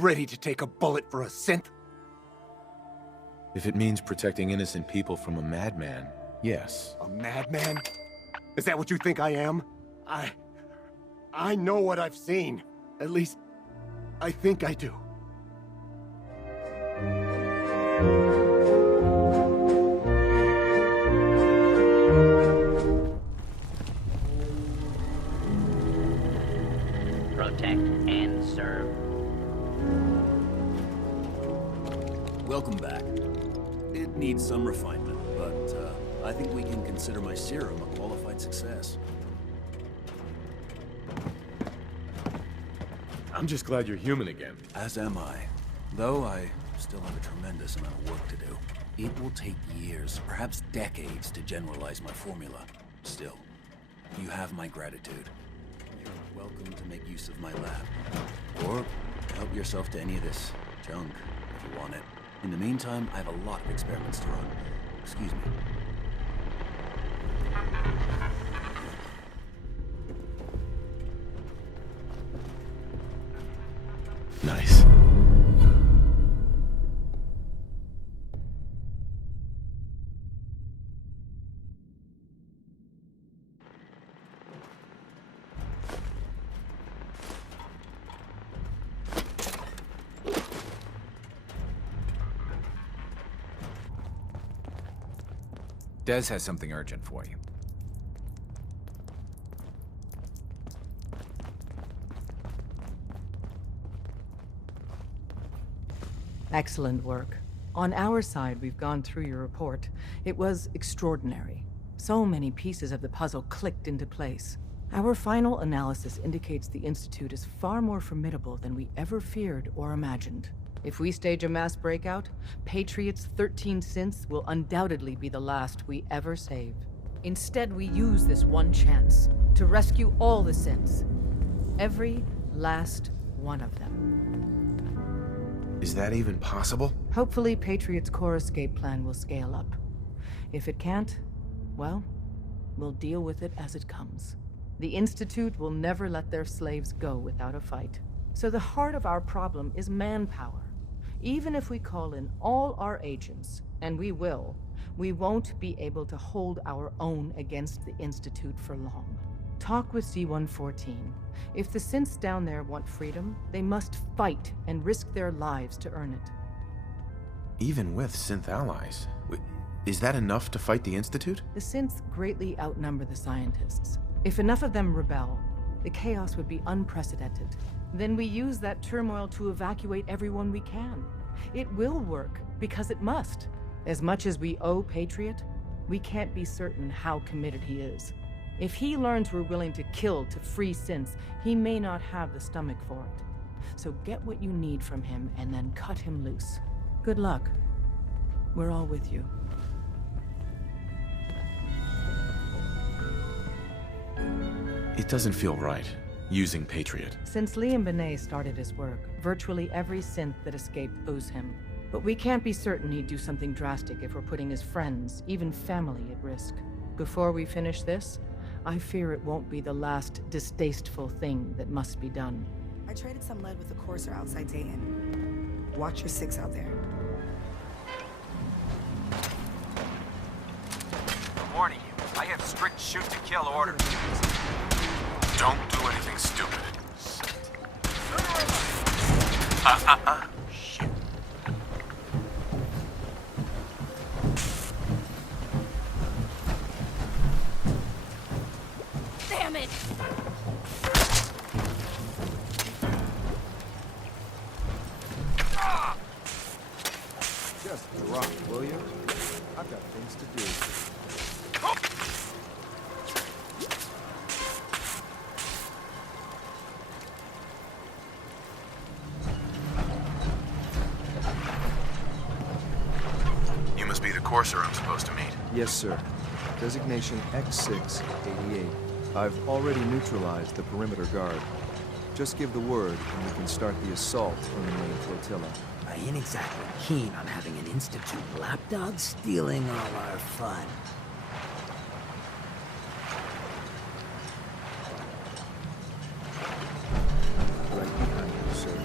ready to take a bullet for a synth? If it means protecting innocent people from a madman, yes. A madman? Is that what you think I am? I know what I've seen. At least, I think I do. Protect and serve. Welcome back. It needs some refinement, but I think we can consider my serum a qualified success. I'm just glad you're human again. As am I. Though I still have a tremendous amount of work to do. It will take years, perhaps decades, to generalize my formula. Still, you have my gratitude. You're welcome to make use of my lab. Or help yourself to any of this junk, if you want it. In the meantime, I have a lot of experiments to run. Excuse me. Nice. Des has something urgent for you. Excellent work. On our side, we've gone through your report. It was extraordinary. So many pieces of the puzzle clicked into place. Our final analysis indicates the Institute is far more formidable than we ever feared or imagined. If we stage a mass breakout, Patriot's 13 synths will undoubtedly be the last we ever save. Instead, we use this one chance to rescue all the synths. Every last one of them. Is that even possible? Hopefully, Patriot's core escape plan will scale up. If it can't, well, we'll deal with it as it comes. The Institute will never let their slaves go without a fight. So the heart of our problem is manpower. Even if we call in all our agents, and we will, we won't be able to hold our own against the Institute for long. Talk with Z1-14. If the synths down there want freedom, they must fight and risk their lives to earn it. Even with synth allies, is that enough to fight the Institute? The synths greatly outnumber the scientists. If enough of them rebel, the chaos would be unprecedented. Then we use that turmoil to evacuate everyone we can. It will work, because it must. As much as we owe Patriot, we can't be certain how committed he is. If he learns we're willing to kill to free synths, he may not have the stomach for it. So get what you need from him and then cut him loose. Good luck. We're all with you. It doesn't feel right, using Patriot. Since Liam Binet started his work, virtually every synth that escaped owes him. But we can't be certain he'd do something drastic if we're putting his friends, even family, at risk. Before we finish this, I fear it won't be the last distasteful thing that must be done. I traded some lead with the courser outside Dayton. Watch your six out there. I'm warning you, I have strict shoot-to-kill orders. Don't do anything stupid. Shit. Damn it! Just drop, will you? I've got things to do. You must be the courser I'm supposed to meet. Yes, sir. Designation X688. I've already neutralized the perimeter guard. Just give the word, and we can start the assault on the main flotilla. I ain't exactly keen on having an Institute lapdog stealing all our fun. Right behind you, sir.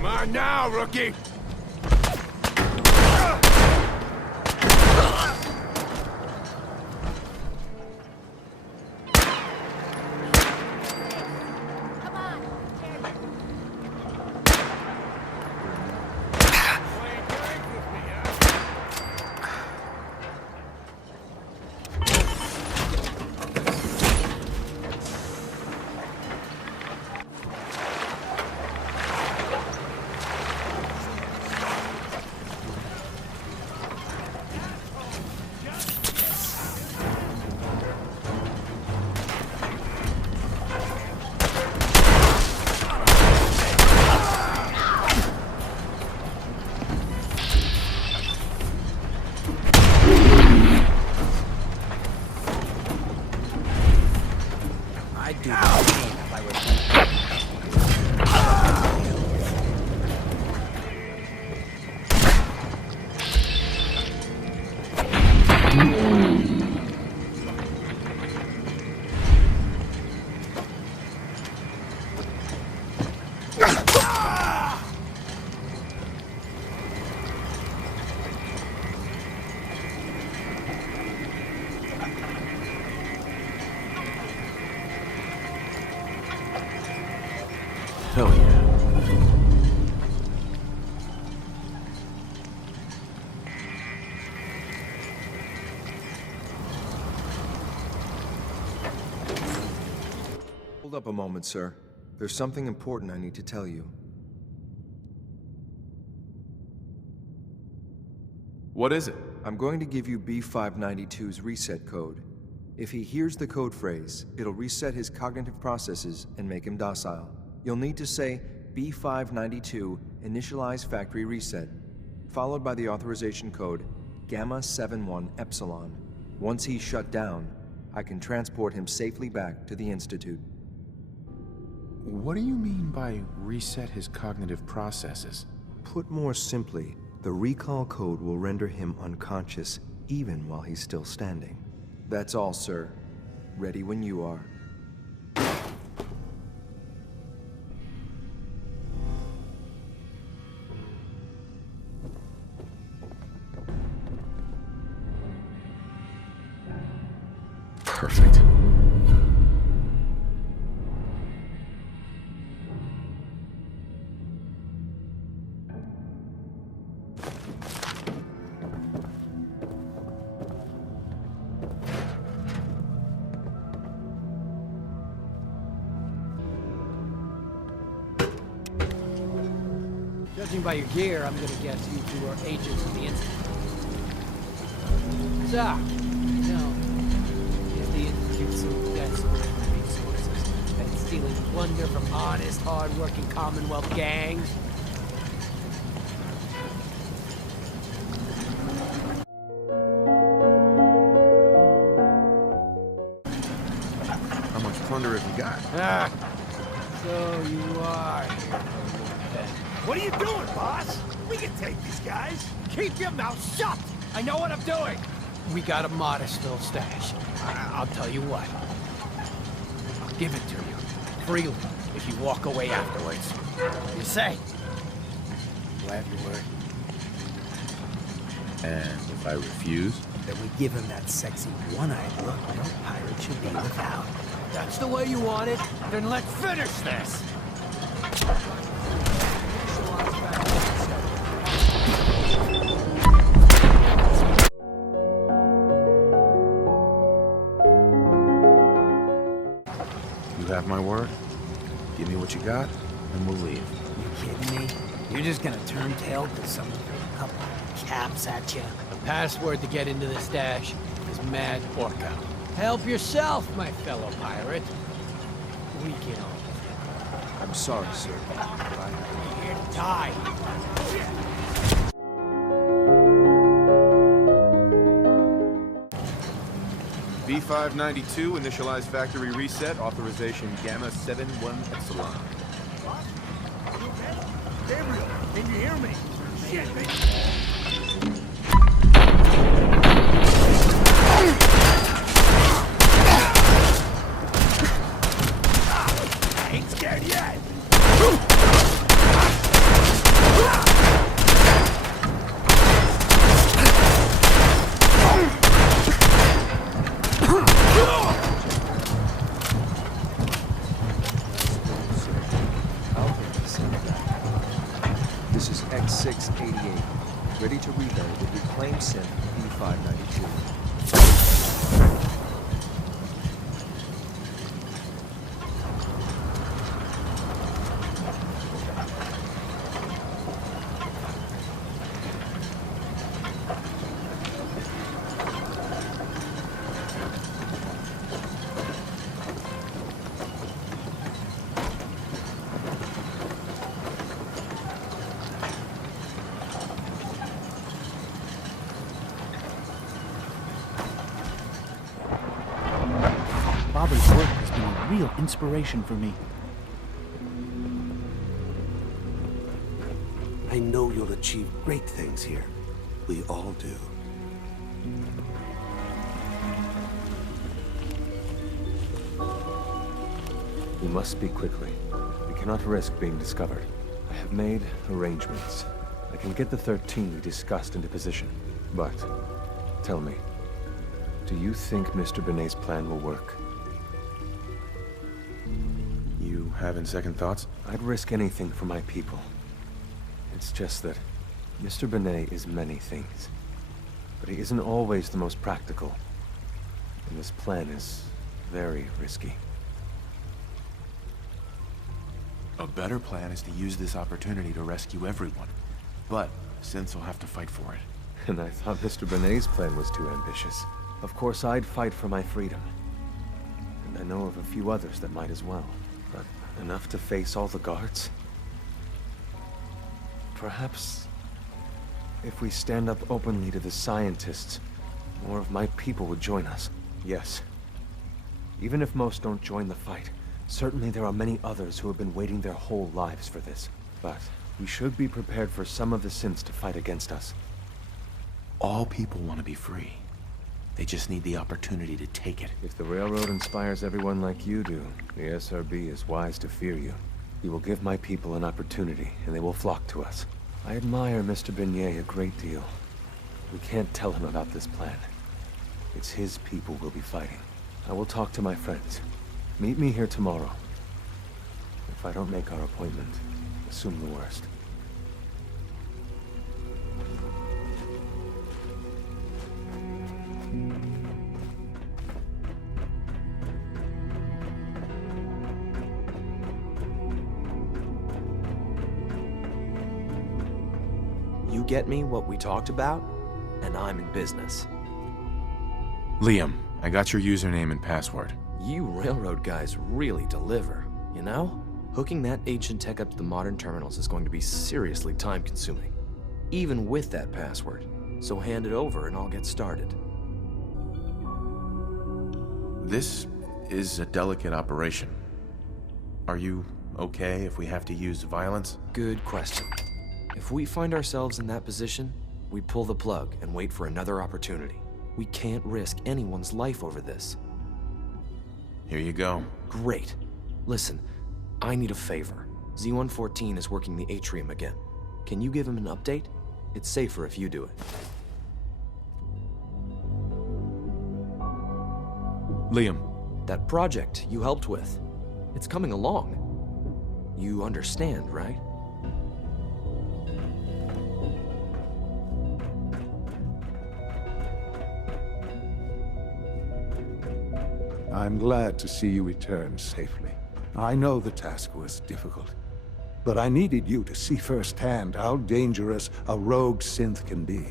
Come on now, rookie! Hell yeah. Hold up a moment, sir. There's something important I need to tell you. What is it? I'm going to give you B592's reset code. If he hears the code phrase, it'll reset his cognitive processes and make him docile. You'll need to say B592 initialize factory reset, followed by the authorization code Gamma 71 Epsilon. Once he's shut down, I can transport him safely back to the Institute. What do you mean by reset his cognitive processes? Put more simply, the recall code will render him unconscious even while he's still standing. That's all, sir. Ready when you are. Perfect. Judging by your gear, I'm gonna guess you two are agents of the Institute. So, is the Institute so desperate for resources that it's stealing plunder from honest, hard-working Commonwealth gangs? How much plunder have you got? Ah, so you are here. What are you doing, boss? We can take these guys. Keep your mouth shut! I know what I'm doing! We got a modest little stash. I'll tell you what. give it to you. Freely, if you walk away afterwards. You say? Do I have your word? And if I refuse? Then we give him that sexy one-eyed look no pirate should be without. That's the way you want it? Then let's finish this! You have my word? Give me what you got, and we'll leave. You kidding me? You're just gonna turn tail because someone threw a couple caps at you? The password to get into the stash is Mad Orca. Help yourself, my fellow pirate. We can all. I'm sorry, sir. We're here to die. B592, initialize factory reset, authorization Gamma 71 Epsilon. Gabriel, can you hear me? Shit, I ain't scared yet. This is X688, ready to reload with Reclaim Synth B592. Father's work has been a real inspiration for me. I know you'll achieve great things here. We all do. We must speak quickly. We cannot risk being discovered. I have made arrangements. I can get the 13 we discussed into position. But, tell me, do you think Mr. Binet's plan will work? You having second thoughts? I'd risk anything for my people. It's just that Mr. Binet is many things, but he isn't always the most practical. And this plan is very risky. A better plan is to use this opportunity to rescue everyone. But Synths will have to fight for it. And I thought Mr. Binet's plan was too ambitious. Of course, I'd fight for my freedom. And I know of a few others that might as well. But enough to face all the guards? Perhaps if we stand up openly to the scientists, more of my people would join us. Yes. Even if most don't join the fight, certainly there are many others who have been waiting their whole lives for this. But we should be prepared for some of the Synths to fight against us. All people want to be free. They just need the opportunity to take it. If the Railroad inspires everyone like you do, the SRB is wise to fear you. You will give my people an opportunity, and they will flock to us. I admire Mr. Binet a great deal. We can't tell him about this plan. It's his people we'll be fighting. I will talk to my friends. Meet me here tomorrow. If I don't make our appointment, assume the worst. You get me what we talked about, and I'm in business. Liam, I got your username and password. You railroad guys really deliver, you know? Hooking that ancient tech up to the modern terminals is going to be seriously time-consuming, even with that password. So hand it over and I'll get started. This is a delicate operation. Are you okay if we have to use violence? Good question. If we find ourselves in that position, we pull the plug and wait for another opportunity. We can't risk anyone's life over this. Here you go. Great. Listen, I need a favor. Z1-14 is working the atrium again. Can you give him an update? It's safer if you do it. Liam. That project you helped with. It's coming along. You understand, right? I'm glad to see you return safely. I know the task was difficult, but I needed you to see firsthand how dangerous a rogue synth can be.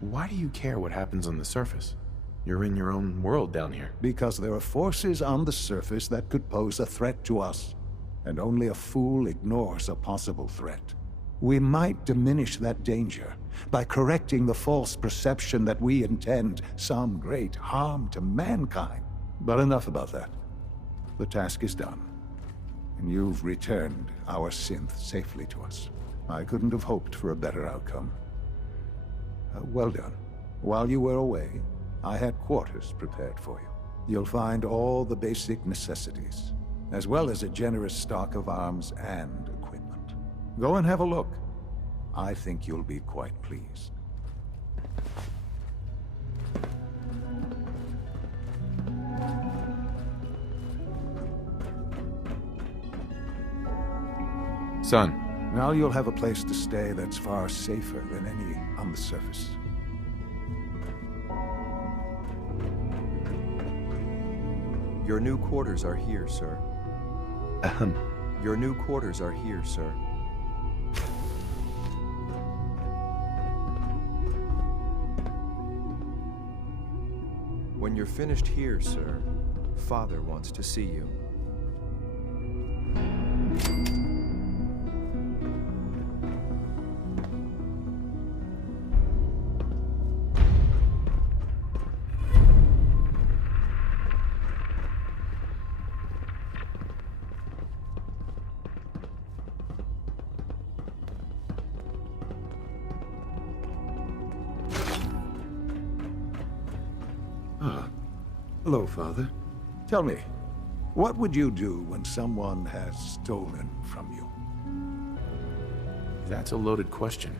Why do you care what happens on the surface? You're in your own world down here. Because there are forces on the surface that could pose a threat to us, and only a fool ignores a possible threat. We might diminish that danger by correcting the false perception that we intend some great harm to mankind. But enough about that. The task is done, and you've returned our synth safely to us. I couldn't have hoped for a better outcome. Well done. While you were away, I had quarters prepared for you. You'll find all the basic necessities, as well as a generous stock of arms and equipment. Go and have a look. I think you'll be quite pleased. Son. Now you'll have a place to stay that's far safer than any on the surface. Your new quarters are here, sir. Your new quarters are here, sir. When you're finished here, sir, Father wants to see you. Hello, Father. Tell me, what would you do when someone has stolen from you? That's a loaded question.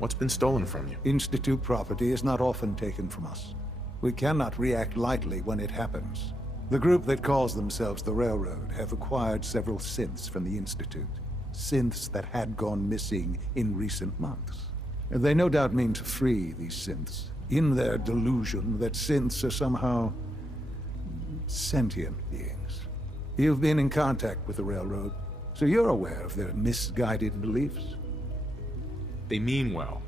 What's been stolen from you? Institute property is not often taken from us. We cannot react lightly when it happens. The group that calls themselves the Railroad have acquired several synths from the Institute. Synths that had gone missing in recent months. They no doubt mean to free these synths, in their delusion that synths are somehow sentient beings. You've been in contact with the Railroad, so you're aware of their misguided beliefs. They mean well.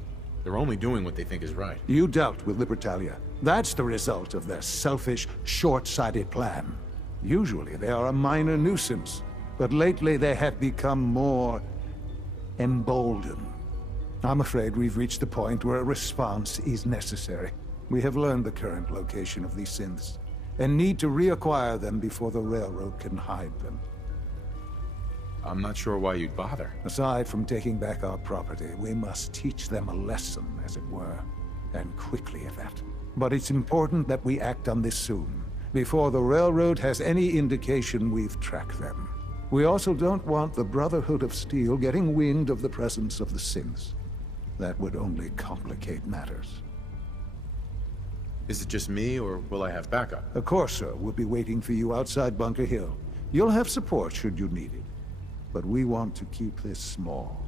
They're only doing what they think is right. You dealt with Libertalia. That's the result of their selfish, short-sighted plan. Usually they are a minor nuisance, but lately they have become more emboldened. I'm afraid we've reached the point where a response is necessary. We have learned the current location of these synths, and need to reacquire them before the Railroad can hide them. I'm not sure why you'd bother. Aside from taking back our property, we must teach them a lesson, as it were, and quickly at that. But it's important that we act on this soon, before the Railroad has any indication we've tracked them. We also don't want the Brotherhood of Steel getting wind of the presence of the synths. That would only complicate matters. Is it just me, or will I have backup? Of course, sir. We'll be waiting for you outside Bunker Hill. You'll have support should you need it. But we want to keep this small.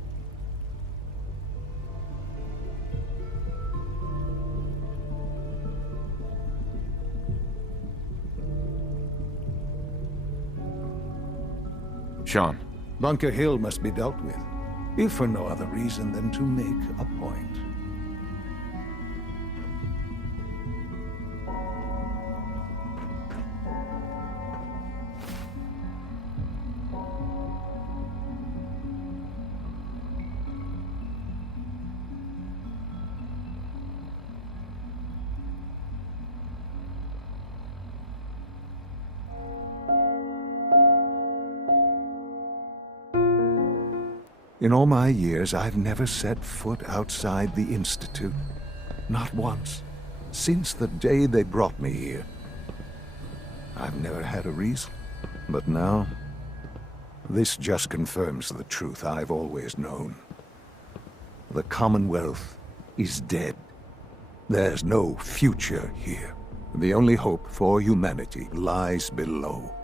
Sean. Bunker Hill must be dealt with, if for no other reason than to make a point. In all my years, I've never set foot outside the Institute. Not once. Since the day they brought me here. I've never had a reason. But now, this just confirms the truth I've always known. The Commonwealth is dead. There's no future here. The only hope for humanity lies below.